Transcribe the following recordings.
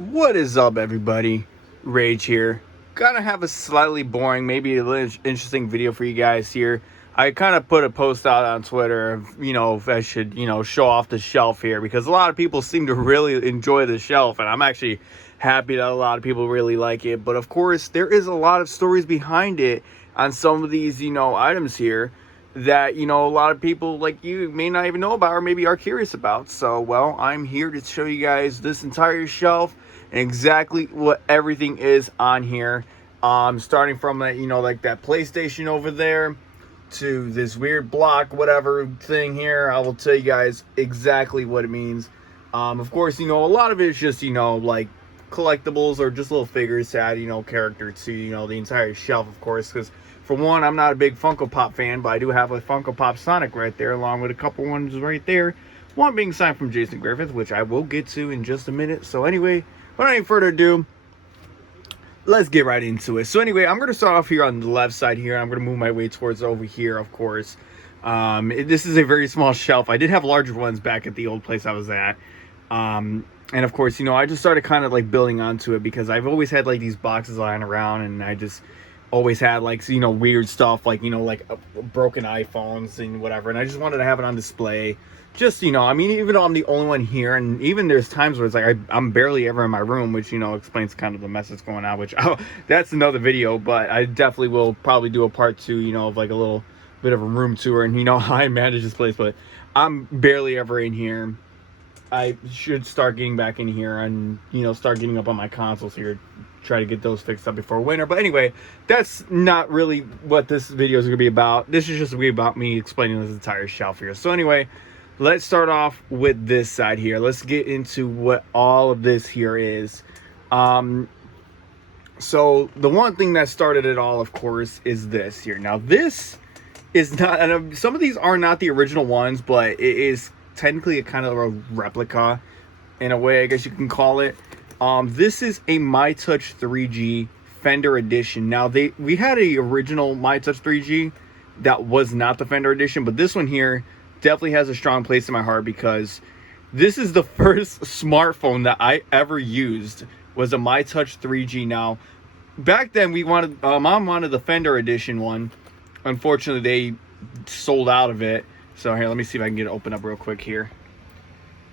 What is up, everybody? Rage here. Gonna have a slightly boring, maybe a little interesting video for you guys here. I kind of put a post out on Twitter of, if I should, show off the shelf here because a lot of people seem to really enjoy the shelf, and I'm actually happy that a lot of people really like it. But of course, there is a lot of stories behind it on some of these, items here that a lot of people like you may not even know about or maybe are curious about. So, well, I'm here to show you guys this entire shelf and exactly what everything is on here. Starting from that, like that PlayStation over there to this weird block, whatever thing here. I will tell you guys exactly what it means. Of course, a lot of it is just, like collectibles or just little figures to add, character to, the entire shelf, of course, because for one, I'm not a big Funko Pop fan, but I do have a Funko Pop Sonic right there, along with a couple ones right there. One being signed from Jason Griffith, which I will get to in just a minute. So anyway, without any further ado, let's get right into it. So anyway, I'm going to start off here on the left side here. I'm going to move my way towards over here, of course. This is a very small shelf. I did have larger ones back at the old place I was at. And of course, I just started kind of like building onto it because I've always had like these boxes lying around, and I just always had like, weird stuff like, like broken iPhones and whatever. And I just wanted to have it on display. Just, I mean, even though I'm the only one here, and even there's times where it's like I'm barely ever in my room, which, explains kind of the mess that's going on, which that's another video. But I definitely will probably do a part 2, of like a little bit of a room tour and, how I manage this place. But I'm barely ever in here. I should start getting back in here and, start getting up on my consoles here, try to get those fixed up before winter. But anyway, that's not really what this video is going to be about. This is just going to be about me explaining this entire shelf here. So anyway, let's start off with this side here. Let's get into what all of this here is. So the one thing that started it all, of course, is this here. Now, this is not, and some of these are not the original ones, but it is technically a kind of a replica in a way, I guess you can call it. This is a MyTouch 3G Fender Edition. Now, we had a original MyTouch 3G that was not the Fender Edition, but this one here definitely has a strong place in my heart because this is the first smartphone that I ever used, was a MyTouch 3G. Now, back then we wanted, Mom wanted the Fender Edition one. Unfortunately, they sold out of it. So here, let me see if I can get it open up real quick here.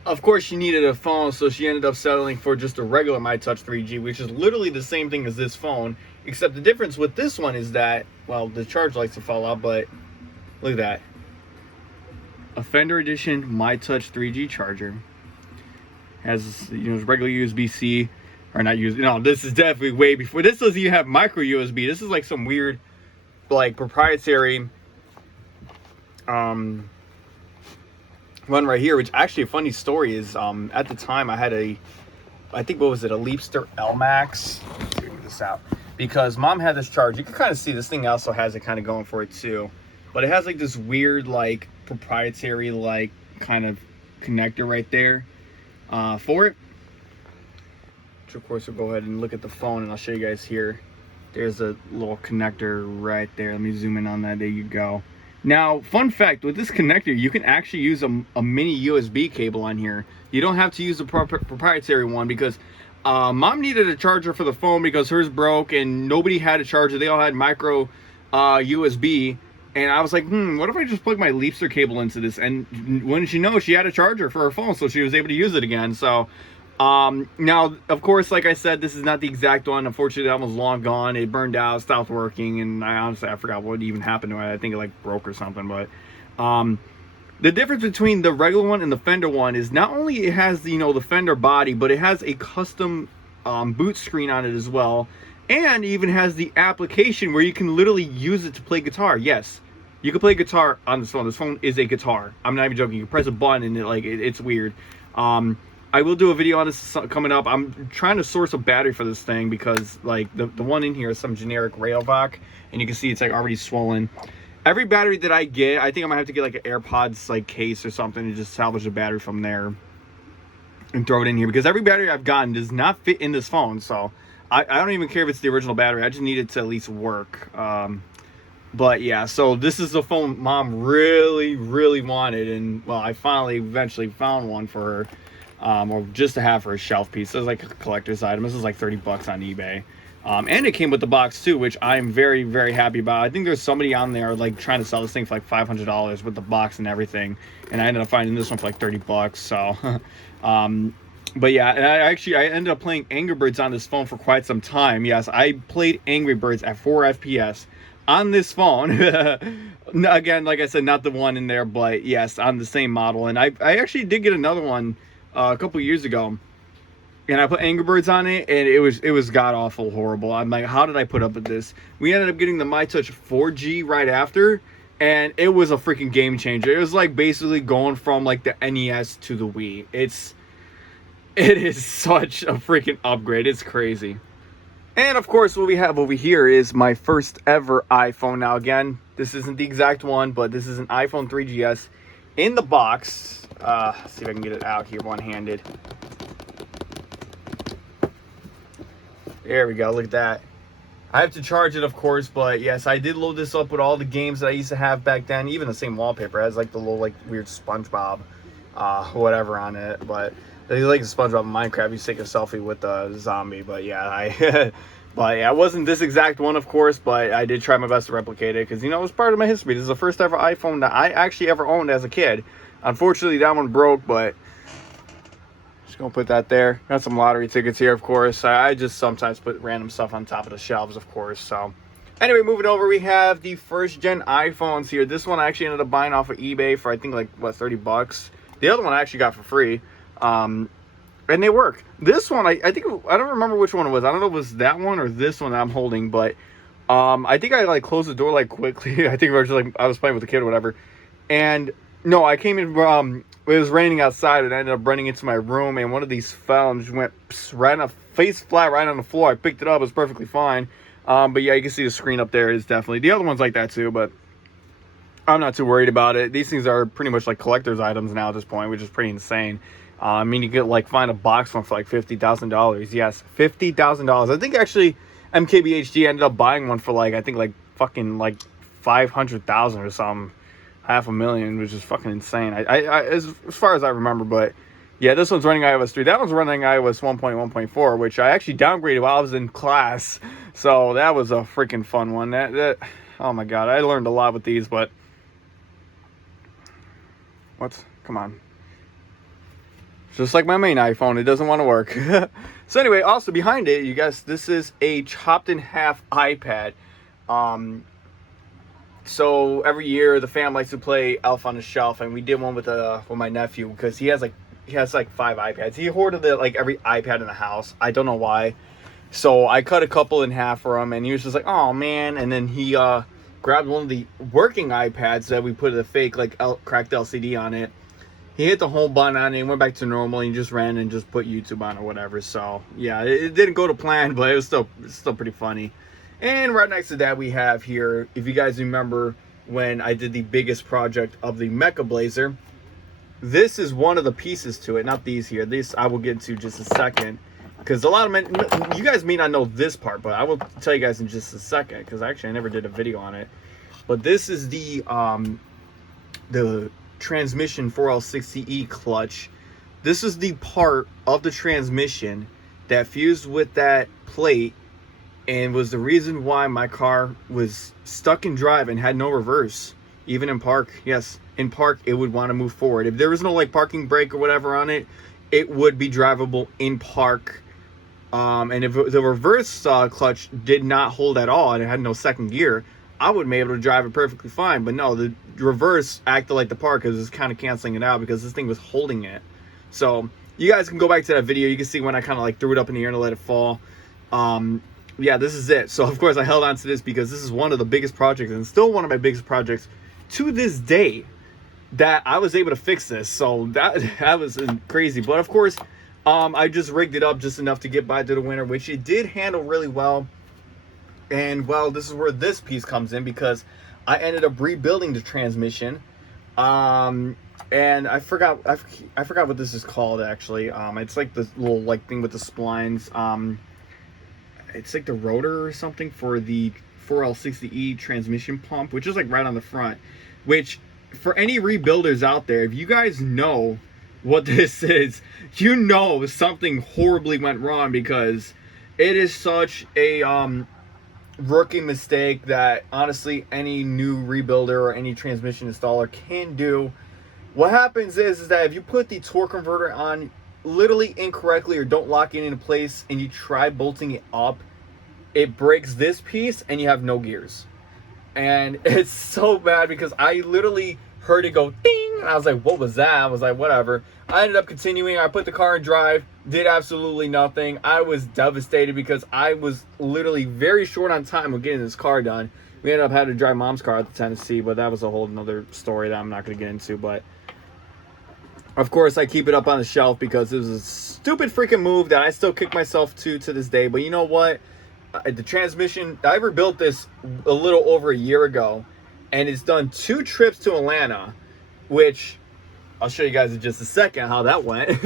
Of course, she needed a phone, so she ended up settling for just a regular MyTouch 3G, which is literally the same thing as this phone, except the difference with this one is that, well, the charge likes to fall out, but look at that. A Fender Edition MyTouch 3G charger. Has, regular USB-C, or not USB, no, this is definitely way before. This doesn't even have micro USB. This is like some weird, like, proprietary, one right here, which actually a funny story is, at the time I had I think, what was it, a Leapster LMAX. Let's figure this out, because Mom had this charge. You can kind of see this thing also has it kind of going for it too, but it has like this weird, like, proprietary, like, kind of connector right there for it, which of course we'll go ahead and look at the phone and I'll show you guys here. There's a little connector right there. Let me zoom in on that. There you go. Now, fun fact, with this connector, you can actually use a mini USB cable on here. You don't have to use the proprietary one because Mom needed a charger for the phone because hers broke and nobody had a charger. They all had micro USB. And I was like, what if I just plug my Leapster cable into this? And wouldn't you know, she had a charger for her phone, so she was able to use it again. So now, of course, like I said, this is not the exact one. Unfortunately, that one's long gone. It burned out, stopped working, and I forgot what even happened to it. I think it like broke or something. But the difference between the regular one and the Fender one is not only it has the Fender body, but it has a custom boot screen on it as well, and even has the application where you can literally use it to play guitar. Yes, you can play guitar on this phone. This phone is a guitar. I'm not even joking. You press a button and it's weird. I will do a video on this coming up. I'm trying to source a battery for this thing because, like, the one in here is some generic Rayovac, and you can see it's like already swollen. Every battery that I get, I think I'm gonna have to get like an AirPods like case or something and just salvage the battery from there and throw it in here, because every battery I've gotten does not fit in this phone. So I don't even care if it's the original battery. I just need it to at least work. But yeah, so this is the phone Mom really wanted, and well, I finally eventually found one for her. or just to have for a shelf piece. This is like a collector's item. This is like 30 bucks on eBay. And it came with the box too, which I'm very, very happy about. I think there's somebody on there like trying to sell this thing for like $500 with the box and everything, and I ended up finding this one for like 30 bucks. So, but yeah, and I ended up playing Angry Birds on this phone for quite some time. Yes, I played Angry Birds at 4 FPS on this phone. Again, like I said, not the one in there, but yes, on the same model. And I actually did get another one a couple years ago. And I put Angry Birds on it, and it was god-awful horrible. I'm like, how did I put up with this? We ended up getting the MyTouch 4G right after, and it was a freaking game changer. It was like basically going from like the NES to the Wii. It is such a freaking upgrade. It's crazy. And of course, what we have over here is my first ever iPhone. Now again, this isn't the exact one, but this is an iPhone 3GS in the box. Let's see if I can get it out here one-handed. There we go, look at that. I have to charge it, of course, but yes, I did load this up with all the games that I used to have back then. Even the same wallpaper. It has like the little like weird SpongeBob whatever on it. But they like the SpongeBob in Minecraft, you take a selfie with the zombie. But yeah, but yeah, it wasn't this exact one, of course, but I did try my best to replicate it because, you know, it was part of my history. This is the first ever iPhone that I actually ever owned as a kid. Unfortunately, that one broke, but gonna put that there. Got some lottery tickets here, of course. I just sometimes put random stuff on top of the shelves, of course. So anyway, moving over, we have the first gen iPhones here. This one I actually ended up buying off of eBay for I think like what, 30 bucks. The other one I actually got for free, and they work. This one I think, I don't remember which one it was. I don't know if it was that one or this one that I'm holding, but I think I like closed the door like quickly. I think I was playing with the kid or whatever, and no, I came in, it was raining outside, and I ended up running into my room, and one of these fell and just went right on, face flat right on the floor. I picked it up, it was perfectly fine. But yeah, you can see the screen up there is definitely, the other one's like that too, but I'm not too worried about it. These things are pretty much like collector's items now at this point, which is pretty insane. I mean, you could like find a box one for like $50,000. Yes, $50,000. I think actually MKBHD ended up buying one for like, I think like fucking like 500,000 or something. $500,000, which is fucking insane. As far as I remember, but yeah, this one's running iOS 3. That one's running iOS 1.1.4, which I actually downgraded while I was in class. So that was a freaking fun one. That oh my god, I learned a lot with these, but come on. Just like my main iPhone, it doesn't want to work. So anyway, also behind it, you guys, this is a chopped in half iPad. So every year the fam likes to play Elf on the Shelf, and we did one with my nephew because he has like 5 iPads. He hoarded like every iPad in the house. I don't know why. So I cut a couple in half for him, and he was just like, "Oh man!" And then he grabbed one of the working iPads that we put a fake like cracked LCD on it. He hit the home button on it and went back to normal, and he just ran and just put YouTube on or whatever. So yeah, it didn't go to plan, but it was still pretty funny. And right next to that, we have here, if you guys remember when I did the biggest project of the Mecha Blazer, this is one of the pieces to it, not these here. These I will get into just a second, because a lot of you guys may not know this part, but I will tell you guys in just a second, because actually I never did a video on it. But this is the transmission 4L60E clutch. This is the part of the transmission that fused with that plate and was the reason why my car was stuck in drive and had no reverse, even in park. Yes, in park it would want to move forward. If there was no like parking brake or whatever on it, it would be drivable in park. And if the reverse clutch did not hold at all and it had no second gear, I would be able to drive it perfectly fine. But no, the reverse acted like the park because it's kind of canceling it out because this thing was holding it. So you guys can go back to that video. You can see when I kind of like threw it up in the air and let it fall. Yeah, this is it. So of course I held on to this because this is one of the biggest projects, and still one of my biggest projects to this day, that I was able to fix this. So that was crazy. But of course, I just rigged it up just enough to get by through the winter, which it did handle really well. And well, this is where this piece comes in, because I ended up rebuilding the transmission. And I forgot what this is called actually. It's like this little like thing with the splines. It's like the rotor or something for the 4L60E transmission pump, which is like right on the front. Which, for any rebuilders out there, if you guys know what this is, you know something horribly went wrong, because it is such a rookie mistake that honestly any new rebuilder or any transmission installer can do. What happens is that if you put the torque converter on literally incorrectly or don't lock it into place and you try bolting it up, it breaks this piece and you have no gears. And it's so bad because I literally heard it go ding, and I was like, what was that? I was like, whatever. I ended up continuing. I put the car in drive, did absolutely nothing. I was devastated because I was literally very short on time with getting this car done. We ended up having to drive mom's car out to Tennessee, but that was a whole nother story that I'm not going to get into. But of course, I keep it up on the shelf because it was a stupid freaking move that I still kick myself to this day. But you know what? The transmission, I rebuilt this a little over a year ago, and it's done 2 trips to Atlanta, which I'll show you guys in just a second how that went.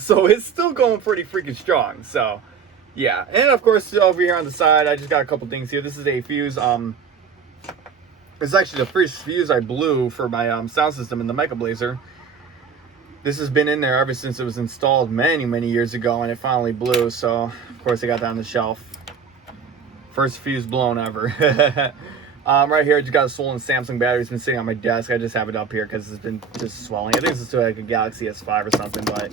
So it's still going pretty freaking strong. So yeah, and of course over here on the side, I just got a couple things here. This is a fuse. It's actually the first fuse I blew for my sound system in the Mecha Blazer. This has been in there ever since it was installed many years ago, and it finally blew. So of course I got that on the shelf. First fuse blown ever. Right here, I just got a swollen Samsung battery. It's been sitting on my desk. I just have it up here because it's been just swelling. I think this is like a Galaxy S5 or something, but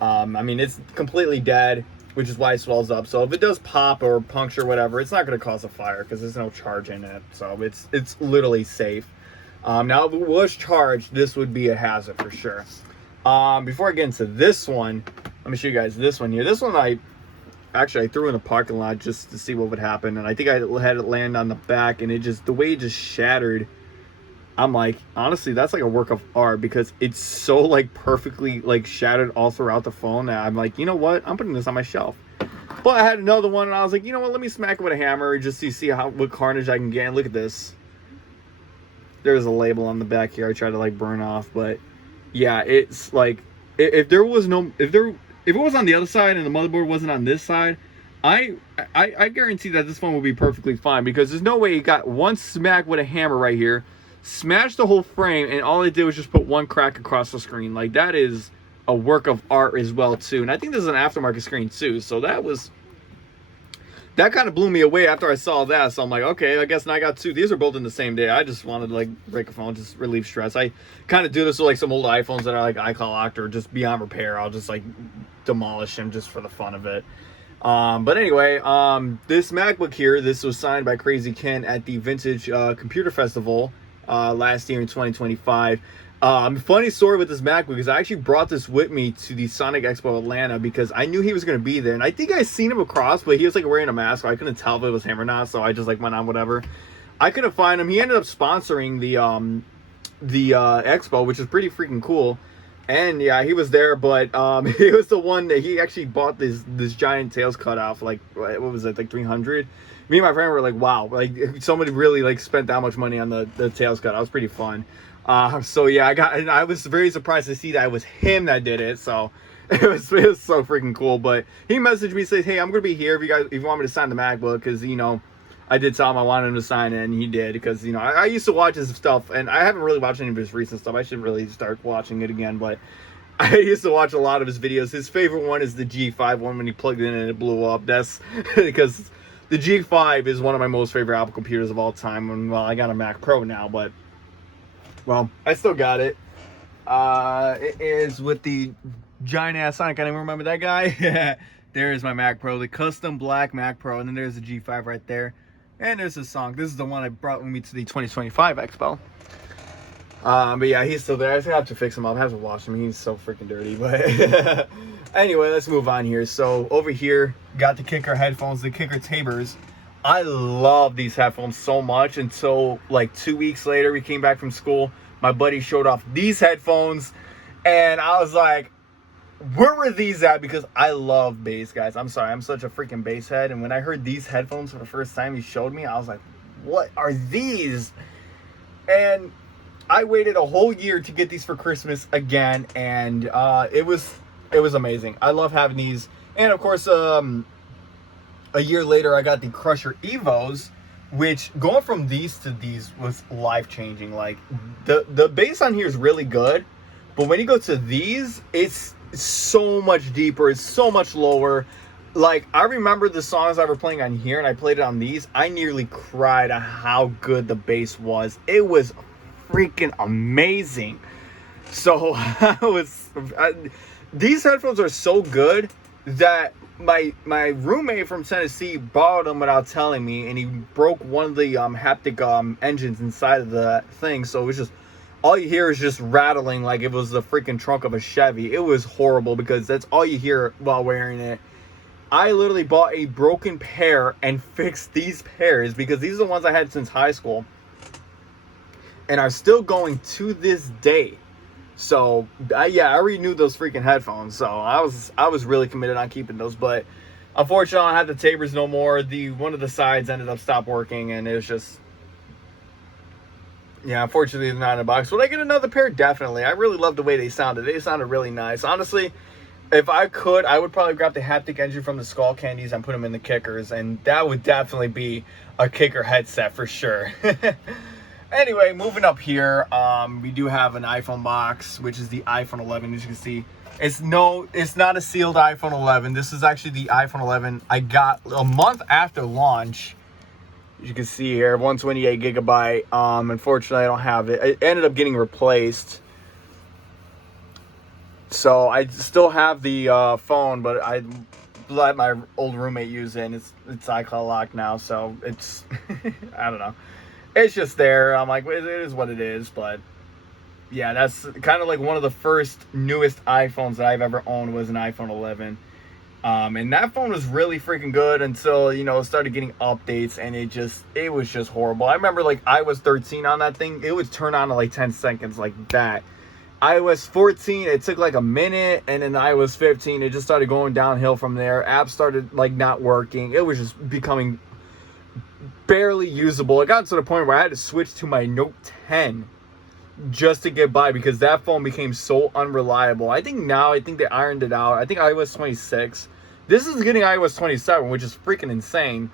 I mean, it's completely dead, which is why it swells up. So if it does pop or puncture or whatever, it's not going to cause a fire because there's no charge in it. So it's literally safe. Now, if it was charged, this would be a hazard for sure. Before I get into this one, let me show you guys this one here. This one I threw in the parking lot just to see what would happen, and I think I had it land on the back, and the way it just shattered, I'm like, honestly, that's like a work of art because it's so like perfectly like shattered all throughout the phone that I'm like, you know what, I'm putting this on my shelf. But I had another one, and I was like, you know what, let me smack it with a hammer just to see what carnage I can get. And look at this. There's a label on the back here I tried to like burn off, but yeah, it's like if it was on the other side and the motherboard wasn't on this side, I guarantee that this phone will be perfectly fine, because there's no way it got one smack with a hammer right here, smashed the whole frame, and all it did was just put one crack across the screen. Like, that is a work of art as well too. And I think this is an aftermarket screen too, so that kind of blew me away after I saw that. So I'm like, okay, I guess now I got 2. These are both in the same day. I just wanted to like break a phone, just relieve stress. I kind of do this with like some old iPhones that are like iCloud or just beyond repair. I'll just like demolish them just for the fun of it. But anyway, this MacBook here, this was signed by Crazy Ken at the Vintage Computer Festival last year in 2025. Funny story with this MacBook is I actually brought this with me to the Sonic Expo Atlanta because I knew he was going to be there, and I think I seen him across, but he was like wearing a mask, so I couldn't tell if it was him or not, so I just like went on whatever. I couldn't find him. He ended up sponsoring the expo, which is pretty freaking cool. And yeah, he was there, but he was the one that he actually bought this giant Tails cutout for like, what was it, like 300. Me and my friend were like, wow, like somebody really like spent that much money on the Tails cutout. It was pretty fun. So yeah, I was very surprised to see that it was him that did it. So it was so freaking cool. But he messaged me, says, hey, I'm gonna be here if you want me to sign the MacBook, because you know, I did tell him I wanted him to sign it, and he did, because you know I used to watch his stuff, and I haven't really watched any of his recent stuff. I should really start watching it again, but I used to watch a lot of his videos. His favorite one is the G5 one when he plugged it in and it blew up. That's because the G5 is one of my most favorite Apple computers of all time. And well, I got a Mac Pro now, but well, I still got it. It is with the giant ass Sonic. I don't even remember that guy. There's my Mac Pro, the custom black Mac Pro, and then there's the G5 right there. And there's his song. This is the one I brought with me to the 2025 Expo. But yeah, he's still there. I have to fix him up. I have to wash him. He's so freaking dirty. But anyway, let's move on here. So over here, got the Kicker headphones, the Kicker Tabers. I love these headphones so much until like 2 weeks later, we came back from school. My buddy showed off these headphones, and I was like, where were these at? Because I love bass, guys. I'm sorry, I'm such a freaking bass head. And when I heard these headphones for the first time he showed me, I was like, what are these? And I waited a whole year to get these for Christmas again, and it was amazing. I love having these. And of course, a year later, I got the Crusher Evos, which going from these to these was life-changing. Like the bass on here is really good, But when you go to these, it's so much deeper. It's so much lower. Like, I remember the songs I were playing on here, and I played it on these. I nearly cried at how good the bass was. It was freaking amazing. So these headphones are so good that my roommate from Tennessee borrowed them without telling me, and he broke one of the haptic engines inside of the thing. So it was just, all you hear is just rattling like it was the freaking trunk of a Chevy. It was horrible because that's all you hear while wearing it. I literally bought a broken pair and fixed these pairs because these are the ones I had since high school and are still going to this day. So yeah, I renewed those freaking headphones. So I was really committed on keeping those, but unfortunately I don't have the Tabors no more. One of the sides ended up stopped working, and it was just, yeah, unfortunately they're not in a box. Would I get another pair? Definitely. I really love the way they sounded. They sounded really nice. Honestly, if I could, I would probably grab the haptic engine from the Skull Candies and put them in the kickers, and that would definitely be a kicker headset for sure. Anyway, moving up here, we do have an iPhone box, which is the iPhone 11. As you can see, it's not a sealed iPhone 11. This is actually the iPhone 11 I got a month after launch. As you can see here, 128 gigabyte. Unfortunately, I don't have it. It ended up getting replaced. So I still have the phone, but I let my old roommate use it, and it's iCloud locked now. So it's I don't know. It's just there. I'm like, it is what it is. But yeah, that's kind of like one of the first newest iPhones that I've ever owned was an iPhone 11. And that phone was really freaking good until, you know, it started getting updates, and it was just horrible. I remember like iOS 13 on that thing, it would turn on in like 10 seconds like that. iOS 14, it took like a minute, and then iOS 15, it just started going downhill from there. Apps started like not working. It was just becoming barely usable. It got to the point where I had to switch to my Note 10 just to get by because that phone became so unreliable. I think they ironed it out. I think iOS 26. This is getting iOS 27, which is freaking insane.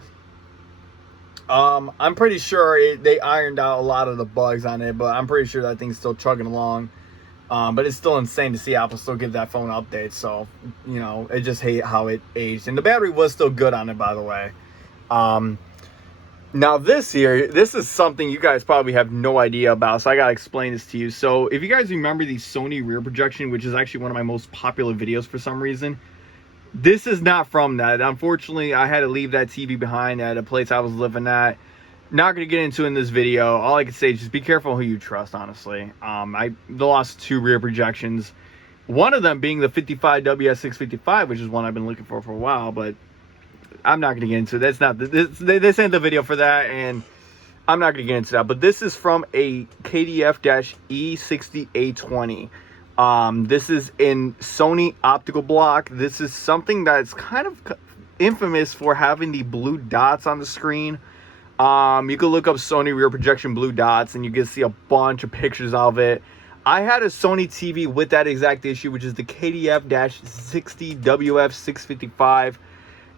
I'm pretty sure they ironed out a lot of the bugs on it, but I'm pretty sure that thing's still chugging along. But it's still insane to see Apple still give that phone updates. So, you know, I just hate how it aged. And the battery was still good on it, by the way. Now this here, this is something you guys probably have no idea about, so I gotta explain this to you. So if you guys remember the Sony rear projection, which is actually one of my most popular videos for some reason, this is not from that. Unfortunately, I had to leave that TV behind at a place I was living at. Not going to get into in this video. All I can say is just be careful who you trust, honestly. I lost 2 rear projections. One of them being the 55WS655, which is one I've been looking for a while, but I'm not going to get into it. This ain't the video for that, and I'm not going to get into that. But this is from a KDF-E60A20. This is in Sony optical block. This is something that's kind of infamous for having the blue dots on the screen. You can look up Sony rear projection blue dots, and you can see a bunch of pictures of it. I had a Sony TV with that exact issue, which is the KDF-60WF655.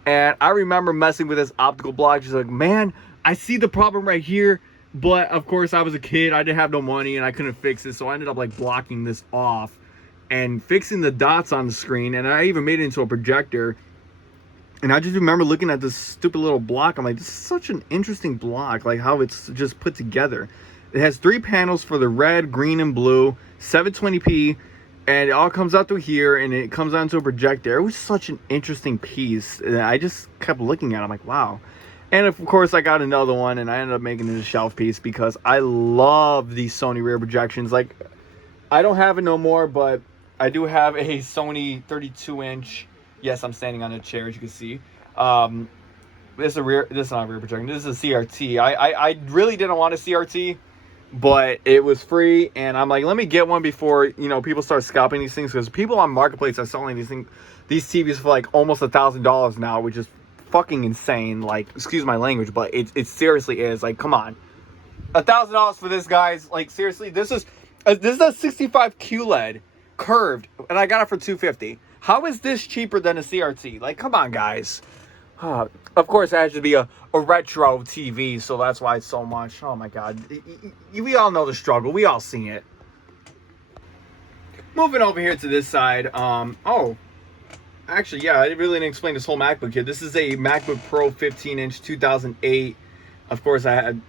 And I remember messing with this optical block. Just like, man, I see the problem right here. But, of course, I was a kid. I didn't have no money, and I couldn't fix it. So I ended up, like, blocking this off and fixing the dots on the screen. And I even made it into a projector. And I just remember looking at this stupid little block. I'm like, this is such an interesting block. Like, how it's just put together. It has 3 panels for the red, green, and blue. 720p. And it all comes out through here, and it comes onto a projector. It was such an interesting piece. And I just kept looking at it. I'm like, wow. And, of course, I got another one, and I ended up making it a shelf piece because I love these Sony rear projections. Like, I don't have it no more, but I do have a Sony 32-inch. Yes, I'm standing on a chair, as you can see. This is not a rear projection. This is a CRT. I really didn't want a CRT. But it was free, and I'm like, let me get one before, you know, people start scalping these things, because people on Marketplace are selling these TVs for like almost $1,000 now, which is fucking insane. Like, excuse my language, but it seriously is. Like, come on, $1,000 for this, guys. Like, seriously, this is a 65 QLED curved, and I got it for $250. How is this cheaper than a CRT? Like, come on, guys. Of course, it has to be a retro TV, so that's why it's so much. Oh my god, we all know the struggle. We all see it. moving over here to this side. Oh, actually, yeah, I really didn't explain this whole MacBook here. This is a MacBook Pro 15-inch 2008. Of course, I had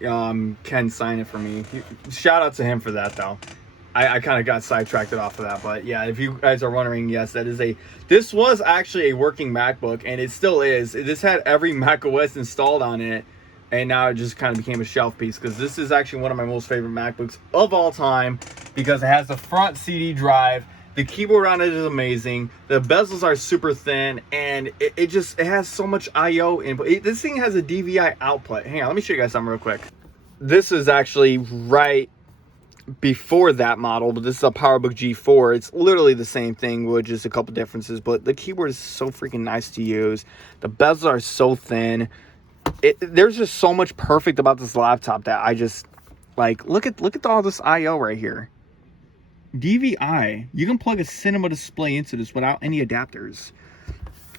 Ken sign it for me. Shout out to him for that, though. I kind of got sidetracked off of that, but yeah, if you guys are wondering, yes, this was actually a working MacBook, and it still is. This had every Mac OS installed on it, and now it just kind of became a shelf piece, because this is actually one of my most favorite MacBooks of all time, because it has the front CD drive, the keyboard on it is amazing, the bezels are super thin, and it has so much I/O input. This thing has a DVI output. Hang on, let me show you guys something real quick. This is actually right before that model, but this is a PowerBook G4. It's literally the same thing with just a couple differences, but the keyboard is so freaking nice to use. The bezels are so thin. There's just so much perfect about this laptop that I just like. Look at all this I/O right here. DVI. You can plug a cinema display into this without any adapters.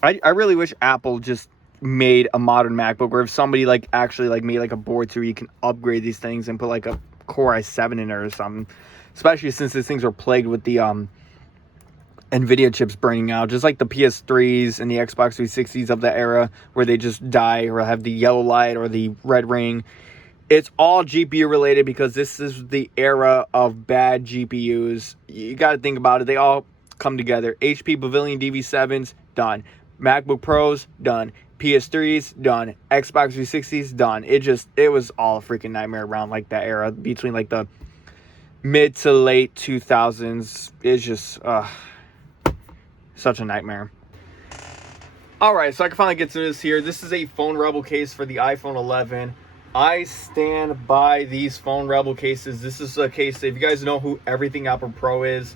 I really wish Apple just made a modern MacBook where if somebody like actually like made like a board to where you can upgrade these things and put like a Core i7 in it or something, especially since these things are plagued with the NVIDIA chips burning out, just like the PS3s and the Xbox 360s of that era where they just die or have the yellow light or the red ring. It's all GPU related because this is the era of bad GPUs. You got to think about it. They all come together. HP Pavilion DV7s, done. MacBook Pros, done. PS3s, done. Xbox 360s, done. It was all a freaking nightmare around like that era between like the mid to late 2000s. It's just such a nightmare. All right, so I can finally get to this here. This is a Phone Rebel case for the iPhone 11. I stand by these Phone Rebel cases. This is a case, if you guys know who Everything Apple Pro is,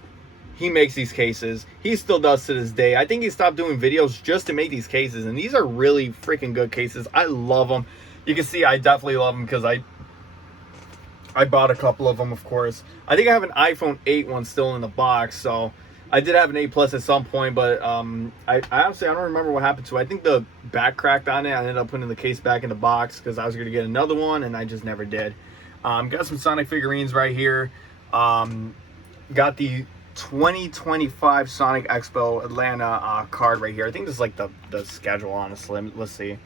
he makes these cases. He still does to this day. I think he stopped doing videos just to make these cases, and these are really freaking good cases. I love them. You can see I definitely love them because I bought a couple of them, of course. I think I have an iPhone 8 one still in the box, so I did have an 8 Plus at some point, but I honestly, I don't remember what happened to it. I think the back cracked on it. I ended up putting the case back in the box because I was going to get another one, and I just never did. Got some Sonic figurines right here. Got the 2025 Sonic Expo Atlanta card right here. I think this is like the schedule, honestly. Let's see.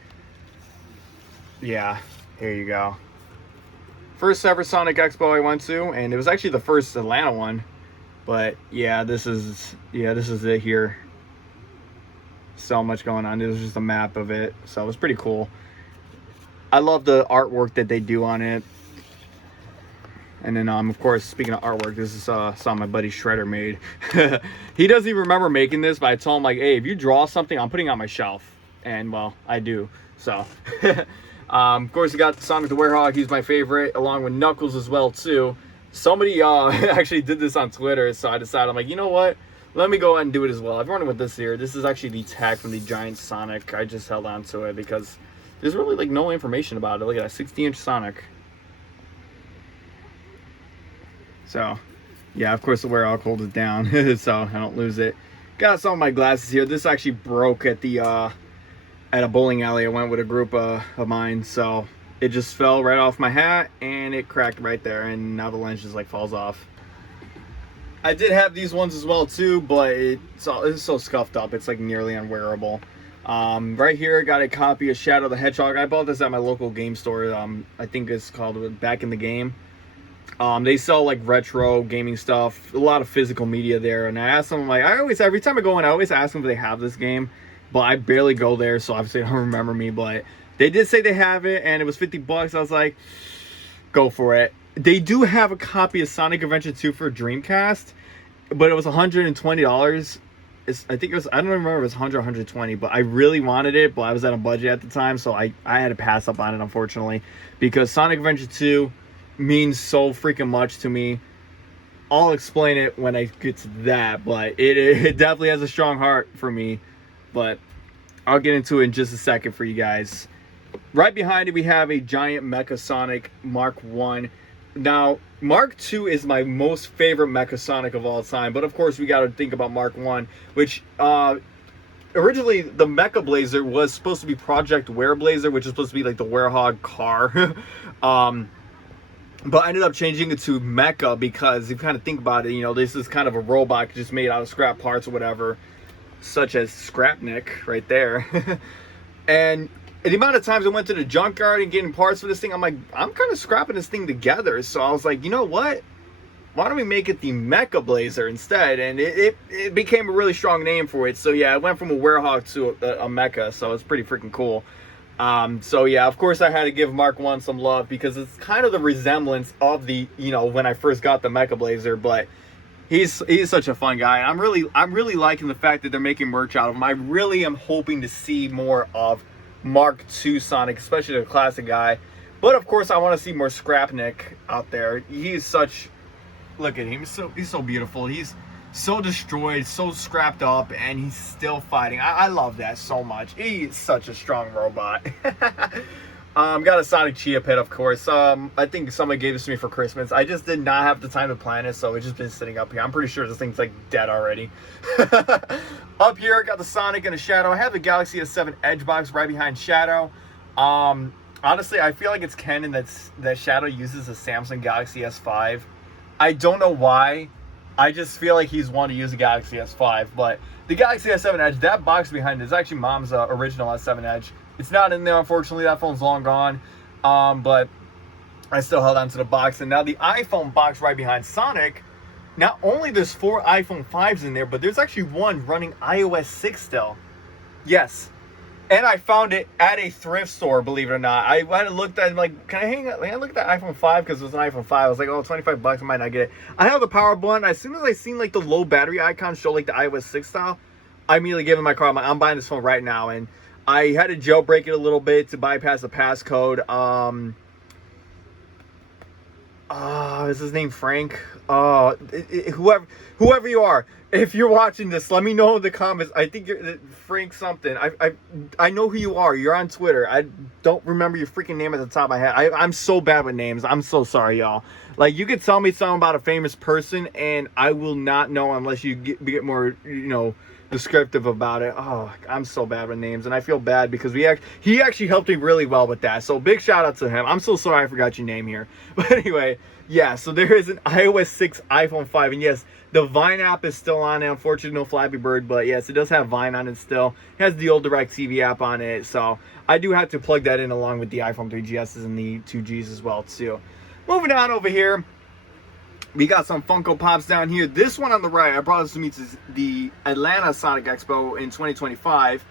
Yeah, here you go. First ever Sonic Expo I went to, and it was actually the first Atlanta one. But yeah, this is it here. So much going on. It was just a map of it, so it was pretty cool. I love the artwork that they do on it. And then, of course, speaking of artwork, this is something my buddy Shredder made. He doesn't even remember making this, but I told him, like, hey, if you draw something, I'm putting it on my shelf. And, well, I do. So, of course, we got Sonic the Werehog. He's my favorite, along with Knuckles as well, too. Somebody actually did this on Twitter, so I decided, I'm like, you know what? Let me go ahead and do it as well. I've run with this here. This is actually the tag from the Giant Sonic. I just held on to it because there's really, like, no information about it. Look at that, 60-inch Sonic. So, yeah, of course the Werehog holds it down, so I don't lose it. Got some of my glasses here. This actually broke at the at a bowling alley. I went with a group of mine, so it just fell right off my hat, and it cracked right there, and now the lens just like falls off. I did have these ones as well too, but it's so scuffed up, it's like nearly unwearable. Right here, I got a copy of Shadow the Hedgehog. I bought this at my local game store. I think it's called Back in the Game. They sell like retro gaming stuff, a lot of physical media there. And I asked them, like, every time I go in, I always ask them if they have this game, but I barely go there, so obviously they don't remember me. But they did say they have it, and it was $50. I was like, go for it. They do have a copy of Sonic Adventure 2 for Dreamcast, but it was $120. I think it was, I don't remember if it was 100 or 120, but I really wanted it, but I was at a budget at the time, so I had to pass up on it, unfortunately, because Sonic Adventure 2 means so freaking much to me. I'll explain it when I get to that, but it definitely has a strong heart for me, but I'll get into it in just a second for you guys. Right behind it, we have a giant Mecha Sonic Mark 1. Now, Mark 2 is my most favorite Mecha Sonic of all time, but of course we got to think about Mark 1, which originally the Mecha Blazer was supposed to be Project Wereblazer, which is supposed to be like the Werehog car. But I ended up changing it to mecha because if you kind of think about it, you know, this is kind of a robot just made out of scrap parts or whatever, such as Scrapnik right there. And the amount of times I went to the junkyard and getting parts for this thing, I'm like, I'm kind of scrapping this thing together. So I was like, you know what? Why don't we make it the Mecha Blazer instead? And it became a really strong name for it. So yeah, it went from a Werehog to a Mecha. So it's pretty freaking cool. So yeah, of course I had to give Mark 1 some love because it's kind of the resemblance of the, you know, when I first got the Mecha Blazer, but he's such a fun guy. I'm really liking the fact that they're making merch out of him. I really am hoping to see more of Mark II Sonic, especially the classic guy. But of course I want to see more Scrapnik out there. He's such, look at him, he's so beautiful. He's so destroyed, so scrapped up, and he's still fighting. I love that so much. He's such a strong robot. Got a Sonic Chia Pet, of course. I think somebody gave this to me for Christmas. I just did not have the time to plan it, so it's just been sitting up here. I'm pretty sure this thing's like dead already. Up here, got the Sonic and a Shadow. I have the Galaxy S7 Edge box right behind Shadow. Honestly, I feel like it's canon that Shadow uses a Samsung Galaxy S5. I don't know why. I just feel like he's one to use a Galaxy S5, but the Galaxy S7 Edge, that box behind it is actually Mom's original S7 Edge. It's not in there, unfortunately. That phone's long gone, but I still held on to the box. And now the iPhone box right behind Sonic, not only there's 4 iPhone 5s in there, but there's actually one running iOS 6 still. Yes. And I found it at a thrift store, believe it or not. I went and looked at it, like, can I look at that iPhone 5? Because it was an iPhone 5. I was like, oh, 25 bucks, I might not get it. I have the power button. As soon as I seen, like, the low battery icon show, like, the iOS 6 style, I immediately gave it my car. I'm buying this phone right now. And I had to jailbreak it a little bit to bypass the passcode. Is his name Frank? Whoever you are, if you're watching this, let me know in the comments. I think you're Frank something. I know who you are. You're on Twitter. I don't remember your freaking name at the top of my head. I'm so bad with names. I'm so sorry, y'all. Like, you could tell me something about a famous person, and I will not know unless you get more, you know, descriptive about it. Oh, I'm so bad with names, and I feel bad because he actually helped me really well with that. So big shout out to him. I'm so sorry I forgot your name here. But anyway, yeah, so there is an iOS 6 iPhone 5, and yes, the Vine app is still on it. Unfortunately, no Flappy Bird, but yes, it does have Vine on it still. It has the old DirecTV app on it, so I do have to plug that in along with the iPhone 3GSs and the 2Gs as well, too. Moving on over here, we got some Funko Pops down here. This one on the right, I brought this to me to the Atlanta Sonic Expo in 2025.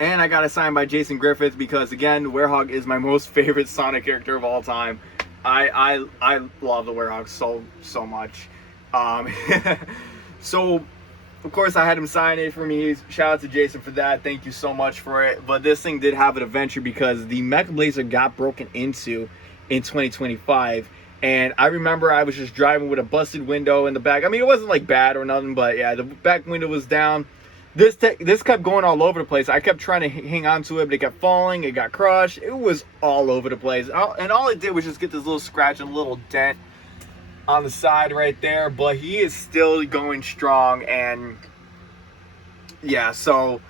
And I got it signed by Jason Griffith because, again, Werehog is my most favorite Sonic character of all time. I love the Werehog so much. So, of course, I had him sign it for me. Shout out to Jason for that. Thank you so much for it. But this thing did have an adventure because the Mecha Blazer got broken into in 2025. And I remember I was just driving with a busted window in the back. I mean, it wasn't like bad or nothing, but yeah, the back window was down. This kept going all over the place. I kept trying to hang on to it, but it kept falling. It got crushed. It was all over the place. And all it did was just get this little scratch and a little dent on the side right there. But he is still going strong. And yeah, so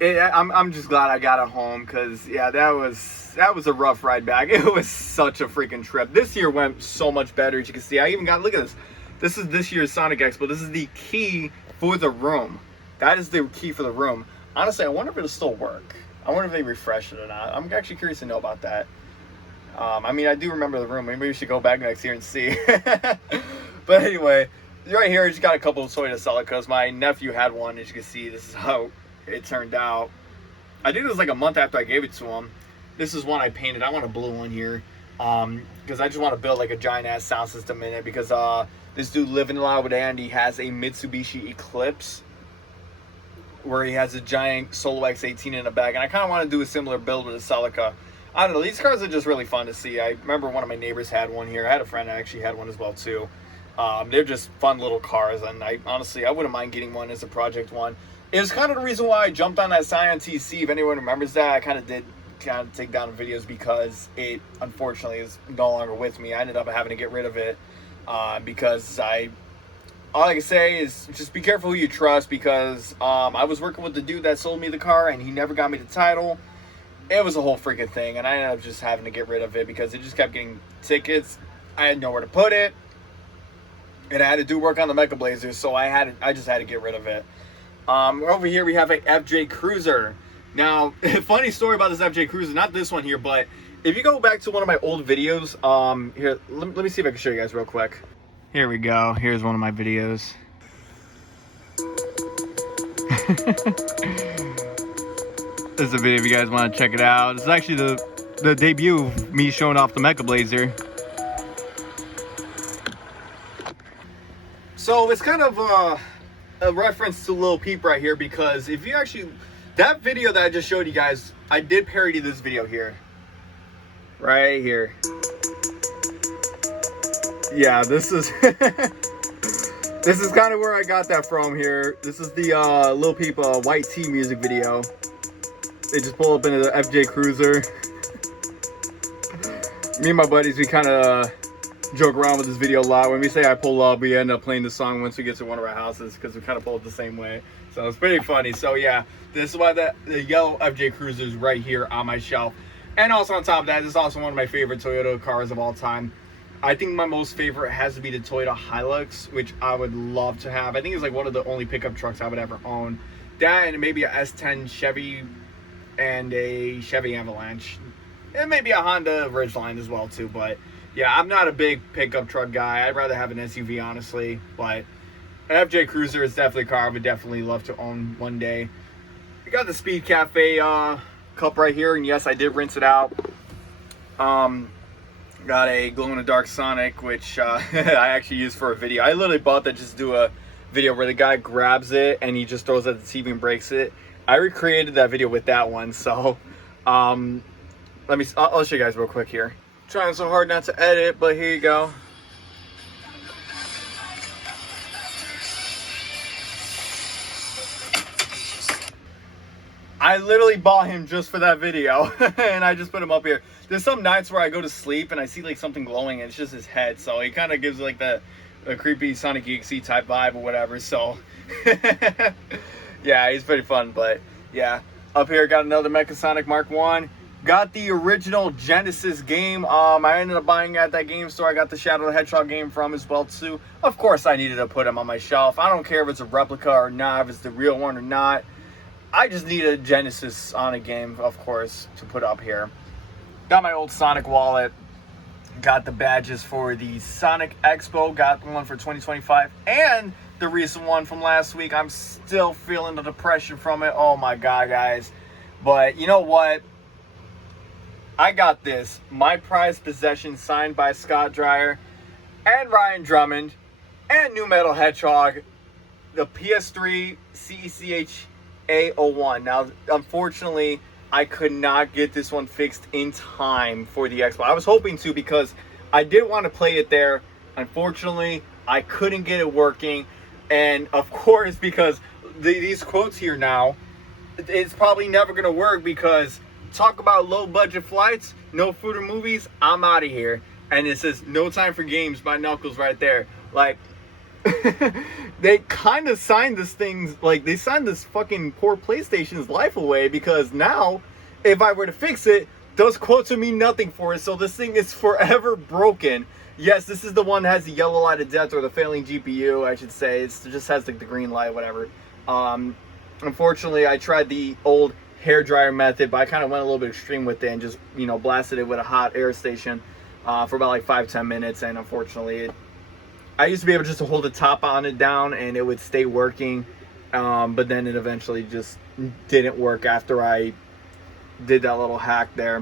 I'm just glad I got it home because, yeah, that was a rough ride back. It was such a freaking trip. This year went so much better, as you can see. I even got, look at this. This is this year's Sonic Expo. This is the key for the room. That is the key for the room. Honestly, I wonder if it'll still work. I wonder if they refresh it or not. I'm actually curious to know about that. I mean, I do remember the room. Maybe we should go back next year and see. But anyway, right here, I just got a couple of toy to sell it because my nephew had one. As you can see, this is how it turned out. I think it was like a month after I gave it to him. This is one I painted. I want a blue one here because I just want to build like a giant ass sound system in it because this dude Living Loud with Andy has a Mitsubishi Eclipse where he has a giant Solo X18 in the back, and I kind of want to do a similar build with a Celica. I don't know, these cars are just really fun to see. I remember one of my neighbors had one here. I had a friend that actually had one as well too. They're just fun little cars, and I wouldn't mind getting one as a project one. It was kind of the reason why I jumped on that Scion TC. If anyone remembers that, I kind of take down videos because it unfortunately is no longer with me. I ended up having to get rid of it because all I can say is just be careful who you trust because I was working with the dude that sold me the car and he never got me the title. it was a whole freaking thing, and I ended up just having to get rid of it because it just kept getting tickets. I had nowhere to put it, and I had to do work on the Mecha Blazers, so I just had to get rid of it. Over here we have a FJ Cruiser. Now, funny story about this FJ Cruiser, not this one here, but if you go back to one of my old videos, here, let me see if I can show you guys real quick. Here we go. Here's one of my videos. This is a video if you guys want to check it out. This is actually the debut of me showing off the Mecha Blazer. So it's kind of a reference to Lil Peep right here, because if you actually, that video that I just showed you guys, I did parody this video here. Right here. Yeah, this is this is kind of where I got that from here. This is the Lil Peep White Tee music video. They just pull up into the FJ Cruiser. Me and my buddies, we kind of joke around with this video a lot. When we say I pull up, we end up playing the song once we get to one of our houses because we kind of pull up the same way. So it's pretty funny. So yeah, this is why the yellow FJ Cruiser is right here on my shelf. And also on top of that, this is also one of my favorite Toyota cars of all time. I think my most favorite has to be the Toyota Hilux, which I would love to have. I think it's like one of the only pickup trucks I would ever own. That and maybe a S10 Chevy and a Chevy Avalanche. And maybe a Honda Ridgeline as well too. But yeah, I'm not a big pickup truck guy. I'd rather have an SUV, honestly. But an FJ Cruiser is definitely a car I would definitely love to own one day. We got the Speed Cafe cup right here, and yes, I did rinse it out. Got a glow-in-the-dark Sonic, which I actually used for a video. I literally bought that just to do a video where the guy grabs it and he just throws it at the TV and breaks it. I recreated that video with that one, so I'll show you guys real quick here. Trying so hard not to edit, but here you go. I literally bought him just for that video, and I just put him up here. There's some nights where I go to sleep and I see like something glowing, and it's just his head, so he kind of gives like a creepy Sonic EXE type vibe or whatever. So yeah, he's pretty fun. But yeah, up here got another Mecha Sonic Mark 1. Got the original Genesis game. I ended up buying at that game store. I got the Shadow the Hedgehog game from as well too. Of course, I needed to put him on my shelf. I don't care if it's a replica or not, if it's the real one or not. I just need a Genesis Sonic game, of course, to put up here. Got my old Sonic wallet. Got the badges for the Sonic Expo. Got one for 2025. And the recent one from last week. I'm still feeling the depression from it. Oh my God, guys. But you know what? I got this. My prized possession signed by Scott Dreyer and Ryan Drummond and New Metal Hedgehog. The PS3 CECH A01. Now, unfortunately, I could not get this one fixed in time for the Expo. I was hoping to, because I did want to play it there. Unfortunately, I couldn't get it working. And of course, because these quotes here now, it's probably never going to work, because talk about low budget flights, no food or movies, I'm out of here. And it says no time for games by Knuckles right there. Like, they kind of signed this thing, like they signed this fucking poor PlayStation's life away, because now if I were to fix it, those quotes would mean nothing for it. So this thing is forever broken. Yes, this is the one that has the yellow light of death, or the failing GPU, I should say. It just has the green light, whatever. Unfortunately, I tried the old hair dryer method, but I kind of went a little bit extreme with it and just, you know, blasted it with a hot air station for about like 5-10 minutes. And unfortunately, I used to be able just to hold the top on it down and it would stay working, but then it eventually just didn't work after I did that little hack there.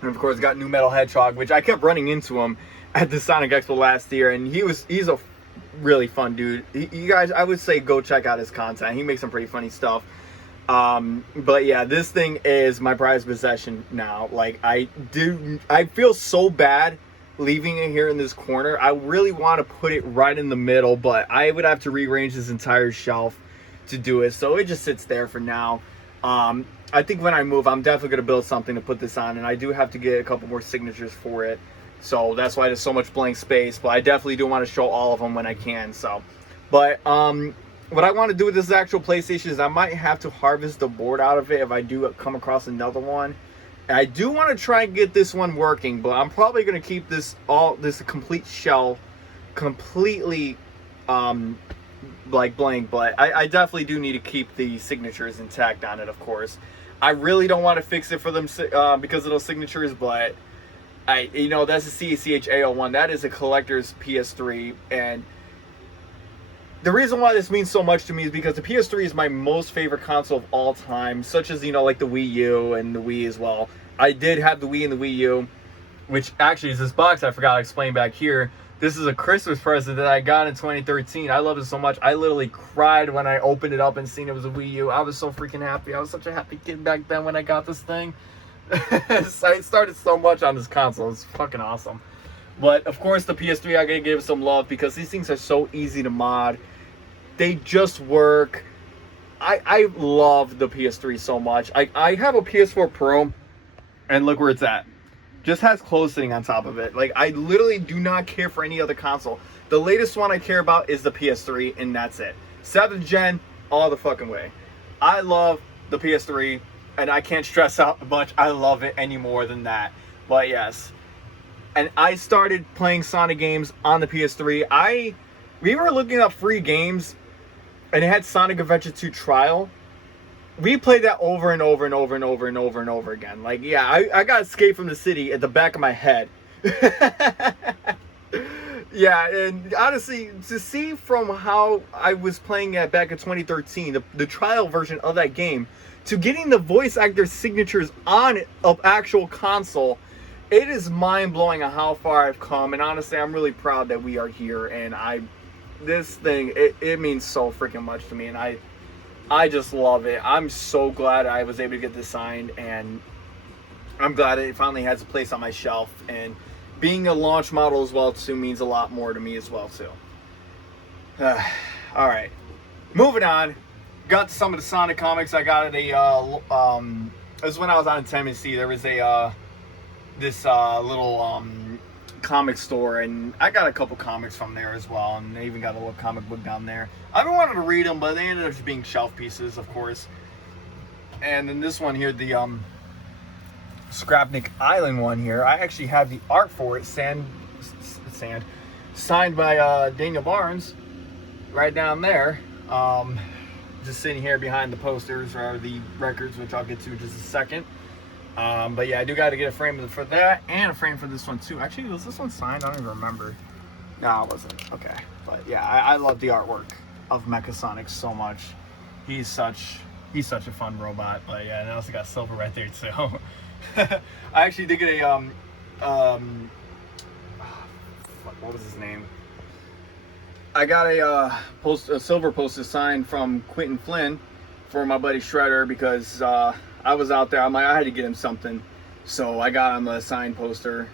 And of course, got New Metal Hedgehog, which I kept running into him at the Sonic Expo last year, and he's a really fun dude. You guys, I would say go check out his content. He makes some pretty funny stuff. But yeah, this thing is my prized possession now. Like, I feel so bad leaving it here in this corner. I really want to put it right in the middle, but I would have to rearrange this entire shelf to do it, so it just sits there for now. I think when I move, I'm definitely going to build something to put this on, and I do have to get a couple more signatures for it, so that's why there's so much blank space. But I definitely do want to show all of them when I can. So, but what I want to do with this actual PlayStation is I might have to harvest the board out of it if I do come across another one. And I do want to try and get this one working, but I'm probably going to keep this complete shell completely like blank. But I definitely do need to keep the signatures intact on it, of course. I really don't want to fix it for them because of those signatures, but that's a CACH-A01. That is a collector's PS3, and the reason why this means so much to me is because the PS3 is my most favorite console of all time, such as, like the Wii U and the Wii as well. I did have the Wii and the Wii U, which actually is this box I forgot to explain back here. This is a Christmas present that I got in 2013. I love it so much. I literally cried when I opened it up and seen it was a Wii U. I was so freaking happy. I was such a happy kid back then when I got this thing. I started so much on this console. It's fucking awesome. But, of course, the PS3, I gotta give it some love because these things are so easy to mod. They just work. I love the PS3 so much. I have a PS4 Pro, and look where it's at. Just has clothes sitting on top of it. Like, I literally do not care for any other console. The latest one I care about is the PS3, and that's it. 7th gen, all the fucking way. I love the PS3, and I can't stress out much. I love it any more than that. But yes. And I started playing Sonic games on the PS3. We were looking up free games, and it had Sonic Adventure 2 Trial. We played that over and over and over and over and over and over again. Like, yeah, I got Escape from the City at the back of my head. Yeah, and honestly, to see from how I was playing it back in 2013, the trial version of that game, to getting the voice actor signatures on an actual console, it is mind-blowing on how far I've come. And honestly, I'm really proud that we are here, and this thing, it means so freaking much to me, and I just love it. I'm so glad I was able to get this signed, and I'm glad it finally has a place on my shelf, and being a launch model as well too means a lot more to me as well too. All right, moving on. Got to some of the Sonic comics. I got at it was when I was out in Tennessee. There was this little comic store, and I got a couple comics from there as well, and they even got a little comic book down there. I've been wanting to read them, but they ended up just being shelf pieces, of course. And then this one here, the Scrapnik Island one here, I actually have the art for it, signed by Daniel Barnes, right down there. Just sitting here behind the posters or the records, which I'll get to in just a second. But yeah, I do got to get a frame for that, and a frame for this one too. Actually, was this one signed? I don't even remember. No, it wasn't. Okay, but yeah, I love the artwork of Mecha Sonic so much. He's such a fun robot. But yeah, and I also got Silver right there too. I actually did get a what was his name? I got a Silver poster signed from Quentin Flynn for my buddy Shredder because I was out there. I had to get him something, so I got him a signed poster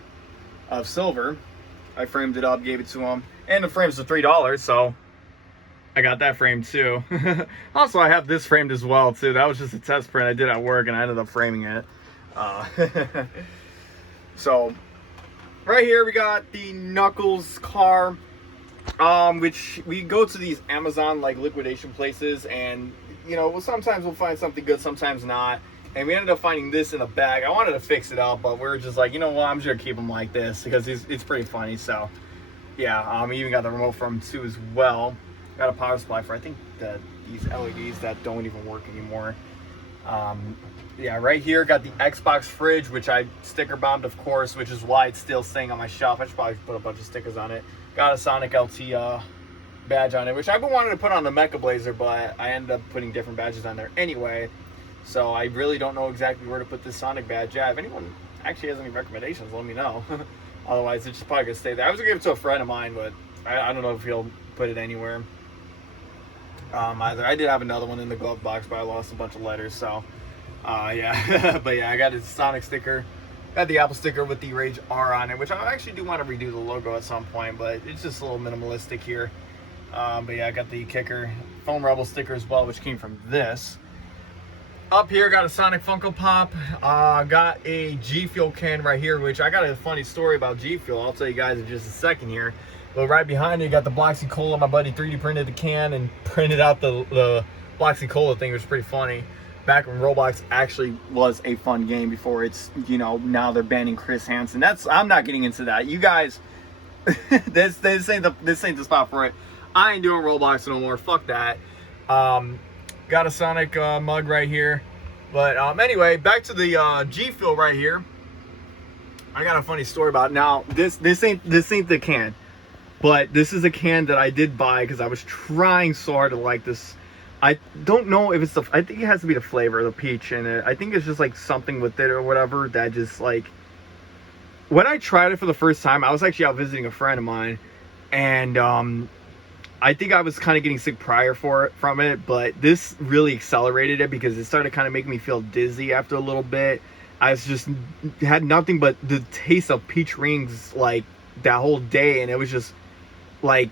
of Silver. I framed it up, gave it to him, and the frames are $3, so I got that framed too. Also, I have this framed as well too. That was just a test print I did at work, and I ended up framing it. So right here we got the Knuckles car, which we go to these Amazon like liquidation places, and sometimes we'll find something good, sometimes not. And we ended up finding this in a bag. I wanted to fix it up, but we were just like, what, I'm just gonna keep him like this because it's pretty funny. So yeah, we even got the remote from him too as well. Got a power supply for, I think, these LEDs that don't even work anymore. Yeah, right here got the Xbox fridge, which I sticker bombed, of course, which is why it's still staying on my shelf. I should probably put a bunch of stickers on it. Got a Sonic LT badge on it, which I've been wanting to put on the Mecha Blazer, but I ended up putting different badges on there anyway. So I really don't know exactly where to put this Sonic badge at. If anyone actually has any recommendations, let me know. Otherwise, it's just probably going to stay there. I was going to give it to a friend of mine, but I don't know if he'll put it anywhere either. I did have another one in the glove box, but I lost a bunch of letters, so yeah. But yeah, I got a Sonic sticker. Got the Apple sticker with the Rage R on it, which I actually do want to redo the logo at some point, but it's just a little minimalistic here. But yeah, I got the Kicker Foam Rebel sticker as well, which came from this. Up here, got a Sonic Funko Pop. Got a G Fuel can right here, which I got a funny story about G Fuel. I'll tell you guys in just a second here. But right behind it, you got the Bloxy Cola. My buddy 3D printed the can and printed out the Bloxy Cola thing, which was pretty funny. Back when Roblox actually was a fun game before it's, you know, now they're banning Chris Hansen. I'm not getting into that. You guys, this ain't the spot for it. I ain't doing Roblox no more. Fuck that. Got a Sonic mug right here. But anyway, back to the G Fuel right here. I got a funny story about it. Now this ain't the can, but this is a can that I did buy because I was trying so hard to like this. I don't know if it's I think it has to be the flavor, the peach in it. I think it's just like something with it or whatever that just like, when I tried it for the first time, I was actually out visiting a friend of mine, and I think I was kind of getting sick prior from it, but this really accelerated it because it started kind of making me feel dizzy after a little bit. I was just had nothing but the taste of peach rings like that whole day, and it was just like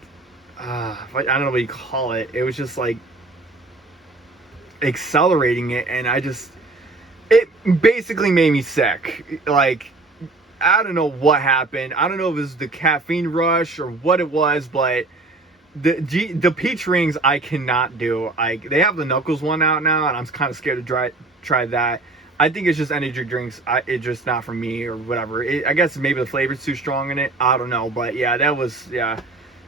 I don't know what you call it. It was just like accelerating it, and it basically made me sick. Like, I don't know what happened. I don't know if it was the caffeine rush or what it was, but the peach rings I cannot do. They have the Knuckles one out now, and I'm kind of scared to try that. I think it's just energy drinks. It's just not for me or whatever. I guess maybe the flavor's too strong in it. I don't know, but yeah,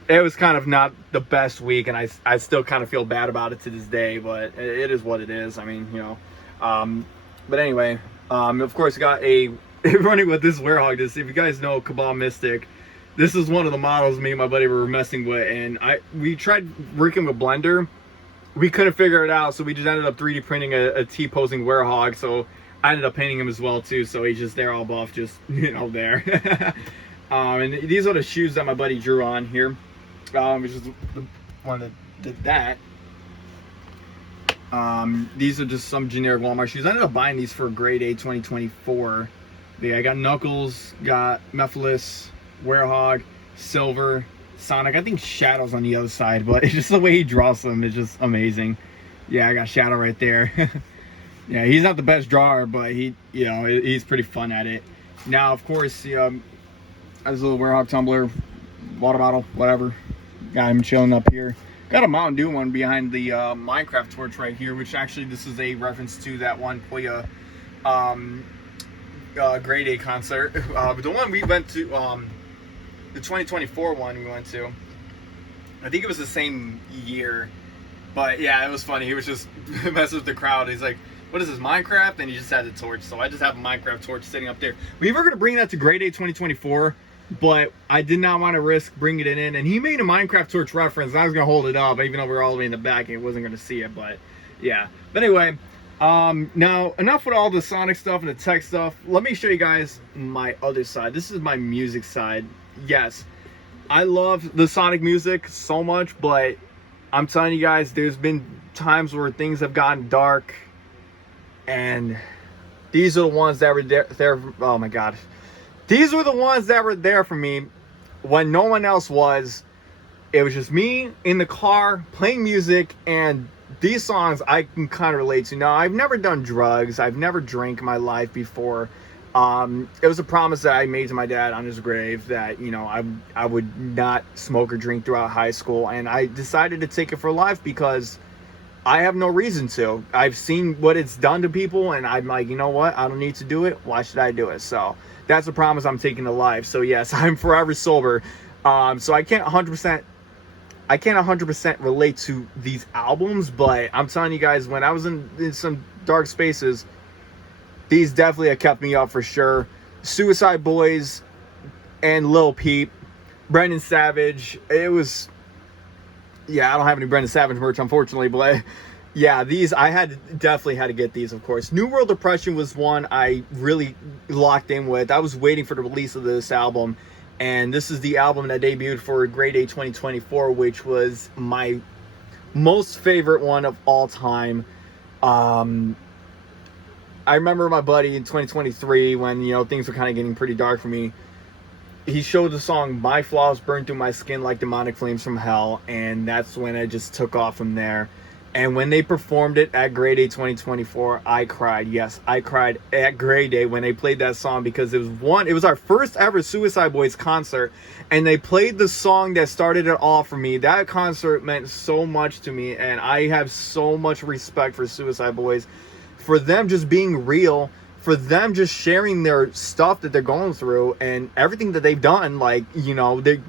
it was kind of not the best week, and I still kind of feel bad about it to this day, but it is what it is. I mean, you know. But anyway, of course, got a running with this Werehog. If you guys know Cabal Mystic, this is one of the models me and my buddy were messing with, and we tried working with Blender. We couldn't figure it out, so we just ended up 3D printing a T-posing Werehog. So I ended up painting him as well too. So he's just there all buff, just, you know, there. And these are the shoes that my buddy drew on here, which is the one that did that. These are just some generic Walmart shoes. I ended up buying these for grade A 2024. Yeah, I got Knuckles, got Mephiles, Werehog, Silver, Sonic. I think Shadow's on the other side, but it's just the way he draws them is just amazing. Yeah, I got Shadow right there. Yeah, he's not the best drawer, but he's pretty fun at it. Now, of course, has a little Werehog tumbler, water bottle, whatever. Got him chilling up here. Got a Mountain Dew one behind the Minecraft torch right here, which actually this is a reference to that one Puya grade A concert. But the one we went to, the 2024 one we went to, I think it was the same year. But yeah, it was funny. He was just messing with the crowd. He's like, what is this, Minecraft? And he just had the torch. So I just have a Minecraft torch sitting up there. We were going to bring that to grade A 2024, but I did not want to risk bringing it in. And he made a Minecraft torch reference. I was going to hold it up, even though we were all the way in the back and he wasn't going to see it. But yeah. But anyway, now enough with all the Sonic stuff and the tech stuff. Let me show you guys my other side. This is my music side. Yes, I love the Sonic music so much, but I'm telling you guys, there's been times where things have gotten dark, and these are the ones that were there. Oh my god, these were the ones that were there for me when no one else was. It was just me in the car playing music, and these songs I can kind of relate to. Now, I've never done drugs. I've never drank in my life before. It was a promise that I made to my dad on his grave that, you know, I would not smoke or drink throughout high school, and I decided to take it for life because I have no reason to. I've seen what it's done to people, and I'm like, you know what? I don't need to do it. Why should I do it? So that's a promise I'm taking to life. So yes, I'm forever sober. So I can't 100% relate to these albums, but I'm telling you guys, when I was in some dark spaces, these definitely have kept me up for sure. Suicide Boys and Lil Peep, Brendan Savage. It was, yeah, I don't have any Brendan Savage merch, unfortunately, but yeah, these definitely had to get these, of course. New World Depression was one I really locked in with. I was waiting for the release of this album, and this is the album that debuted for Grade A 2024, which was my most favorite one of all time. I remember my buddy in 2023 when, you know, things were kind of getting pretty dark for me. He showed the song My Flaws Burn Through My Skin Like Demonic Flames from Hell, and that's when I just took off from there. And when they performed it at Grey Day 2024, I cried. Yes, I cried at Grey Day when they played that song, because it was our first ever Suicide Boys concert, and they played the song that started it all for me. That concert meant so much to me, and I have so much respect for Suicide Boys, for them just being real, for them just sharing their stuff that they're going through and everything that they've done. Like, you know, they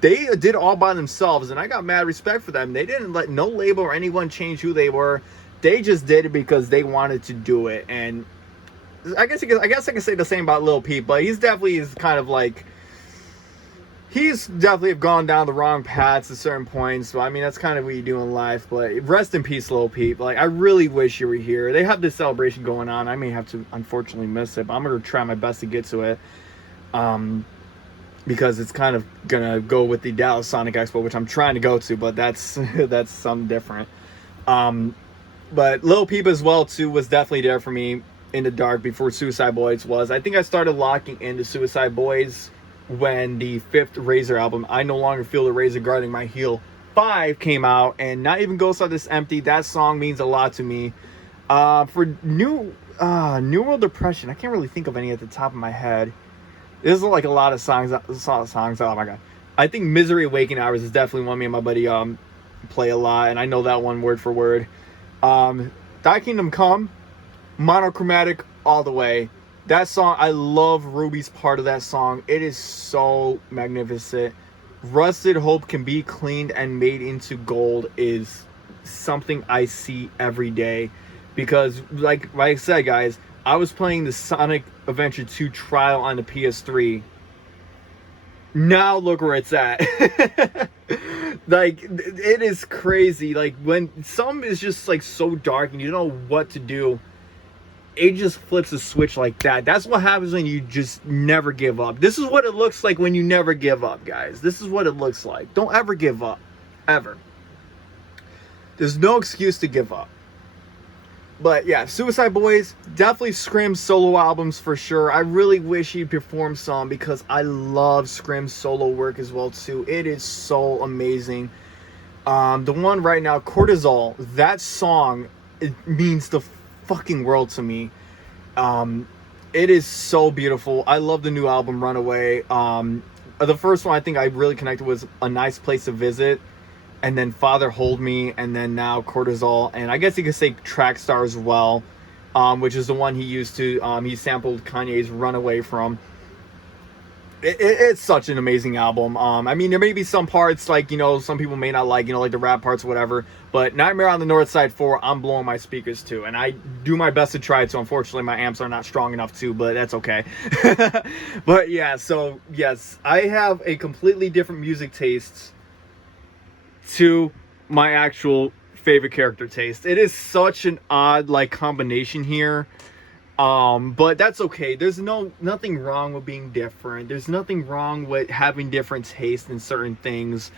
did it all by themselves, and I got mad respect for them. They didn't let no label or anyone change who they were. They just did it because they wanted to do it. And I guess I can say the same about Lil Peep, but he's definitely gone down the wrong paths at certain points. So I mean, that's kind of what you do in life. But rest in peace, Lil Peep. Like, I really wish you were here. They have this celebration going on. I may have to unfortunately miss it, but I'm gonna try my best to get to it. Because it's kind of gonna go with the Dallas Sonic Expo, which I'm trying to go to, but that's something different. But Lil Peep as well too was definitely there for me in the dark before Suicide Boys was. I think I started locking into Suicide Boys when the 5th Razor album, I No Longer Feel the Razor Guarding My Heel 5, came out, and Not Even Ghosts Are This Empty. That song means a lot to me. For New World Depression, I can't really think of any at the top of my head. There's like a lot of songs. Oh my god! I think Misery Awakening Hours is definitely one me and my buddy play a lot, and I know that one word for word. Thy Kingdom Come, Monochromatic all the way. That song, I love Ruby's part of that song. It is so magnificent. Rusted Hope Can Be Cleaned and Made into Gold is something I see every day, because like I said, guys, I was playing the Sonic Adventure 2 trial on the PS3. Now look where it's at. Like, it is crazy. Like, when something is just like so dark and you don't know what to do, it just flips a switch like that. That's what happens when you just never give up. This is what it looks like when you never give up, guys. This is what it looks like. Don't ever give up. Ever. There's no excuse to give up. But yeah, Suicide Boys, definitely Scrim's solo albums for sure. I really wish he performed some, because I love Scrim's solo work as well too. It is so amazing. The one right now, Cortisol, that song, it means the fucking world to me. It is so beautiful. I love the new album, Runaway. The first one I think I really connected was A Nice Place to Visit, and then Father Hold Me, and then now Cortisol, and I guess you could say Track Star as well, which is the one he used to, he sampled Kanye's Runaway from. It's such an amazing album. I mean, there may be some parts, like, you know, some people may not like, you know, like the rap parts or whatever, but Nightmare on the North Side 4, I'm blowing my speakers to, and I do my best to try to. Unfortunately, my amps are not strong enough to, but that's okay. But yeah, so yes, I have a completely different music taste to my actual favorite character taste. It is such an odd, like, combination here. But that's okay. There's nothing wrong with being different. There's nothing wrong with having different taste in certain things.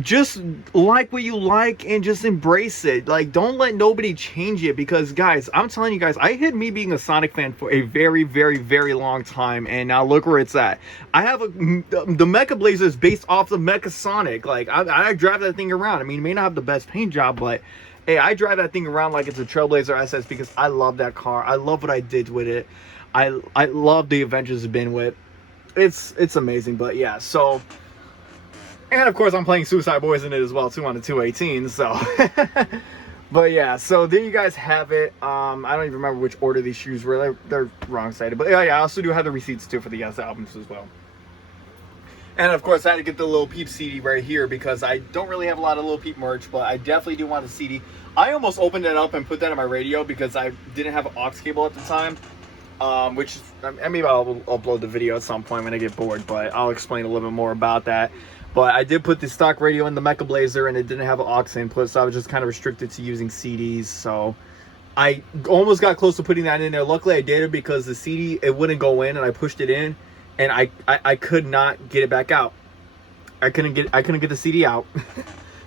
Just like what you like and just embrace it. Like, don't let nobody change it, because guys, I'm telling you guys, I hid me being a Sonic fan for a very, very, very long time, and now look where it's at. I have the Mecha Blazer is based off the Mecha Sonic. Like, I drive that thing around. I mean, it may not have the best paint job, but hey, I drive that thing around like it's a Trailblazer SS, because I love that car. I love what I did with it. I love the adventures I've been with. It's amazing. But yeah, so, and of course I'm playing Suicide Boys in it as well too on the 218. So, but yeah, so there you guys have it. I don't even remember which order these shoes were. They're wrong sided. But yeah, I also do have the receipts too for the albums as well. And of course, I had to get the Lil Peep CD right here, because I don't really have a lot of Lil Peep merch, but I definitely do want a CD. I almost opened it up and put that on my radio because I didn't have an aux cable at the time. Which, maybe I'll upload the video at some point when I get bored, but I'll explain a little bit more about that. But I did put the stock radio in the Mecha Blazer, and it didn't have an aux input, so I was just kind of restricted to using CDs. So I almost got close to putting that in there. Luckily, I did it, because the CD, it wouldn't go in, and I pushed it in, and I could not get it back out. I couldn't get the CD out.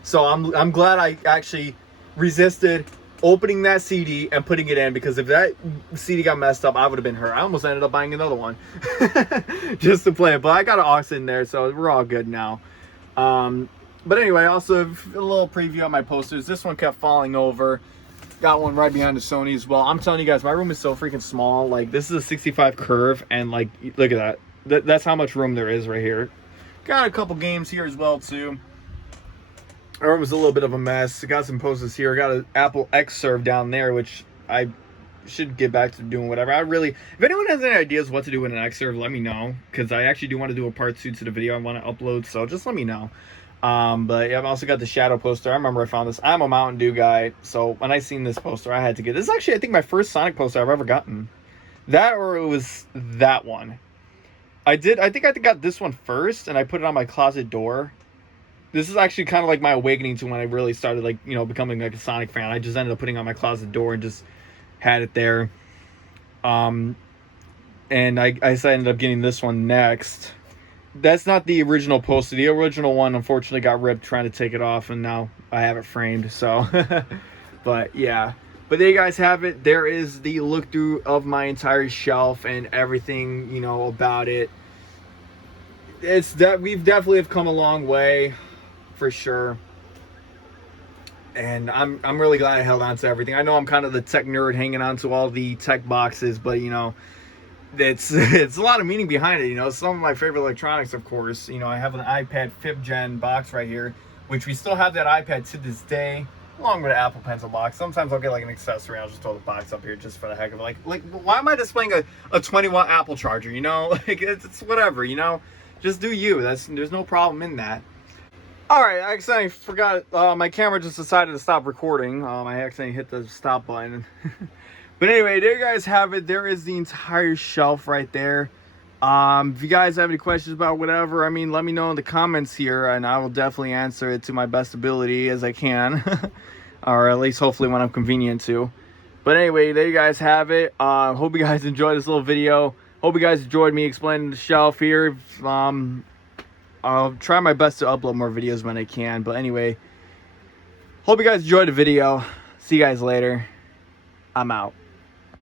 So I'm glad I actually resisted opening that CD and putting it in, because if that CD got messed up, I would have been hurt. I almost ended up buying another one just to play it, but I got an aux in there, so we're all good now. But anyway, also a little preview on my posters. This one kept falling over. Got one right behind the Sony as well. I'm telling you guys, my room is so freaking small. Like, this is a 65 curve, and like, look at that. That's how much room there is right here. Got a couple games here as well too. Our room was a little bit of a mess. Got some posters here. Got an Apple X serve down there, which I should get back to doing whatever. If anyone has any ideas what to do with an X serve, let me know, because I actually do want to do a part 2 to the video I want to upload. So just let me know. But yeah, I've also got the shadow poster. I remember I found this. I'm a Mountain Dew guy, so when I seen this poster, I had to get this. Is actually, I think, my first Sonic poster I've ever gotten. That, or it was that one. I think I got this one first, and I put it on my closet door. This is actually kind of like my awakening to when I really started, like, you know, becoming like a Sonic fan. I just ended up putting it on my closet door and just had it there. And I ended up getting this one next. That's not the original poster. The original one, unfortunately, got ripped trying to take it off, and now I have it framed. So, but yeah. But there you guys have it. There is the look through of my entire shelf and everything, you know, about it. It's that we've definitely have come a long way, for sure. And I'm really glad I held on to everything. I know I'm kind of the tech nerd hanging on to all the tech boxes, but you know, it's a lot of meaning behind it. You know, some of my favorite electronics, of course. You know, I have an iPad 5th gen box right here, which we still have that iPad to this day, along with an Apple Pencil box. Sometimes I'll get like an accessory. I'll just throw the box up here just for the heck of it. Like why am I displaying a 20-watt Apple charger? You know, like it's whatever. You know, just do you. There's no problem in that. All right, I accidentally forgot. My camera just decided to stop recording. I accidentally hit the stop button. But anyway, there you guys have it. There is the entire shelf right there. If you guys have any questions about whatever, I mean, let me know in the comments here, and I will definitely answer it to my best ability as I can. Or at least hopefully when I'm convenient to. But anyway, there you guys have it. Hope you guys enjoyed this little video. Hope you guys enjoyed me explaining the shelf here. I'll try my best to upload more videos when I can. But anyway, hope you guys enjoyed the video. See you guys later. I'm out.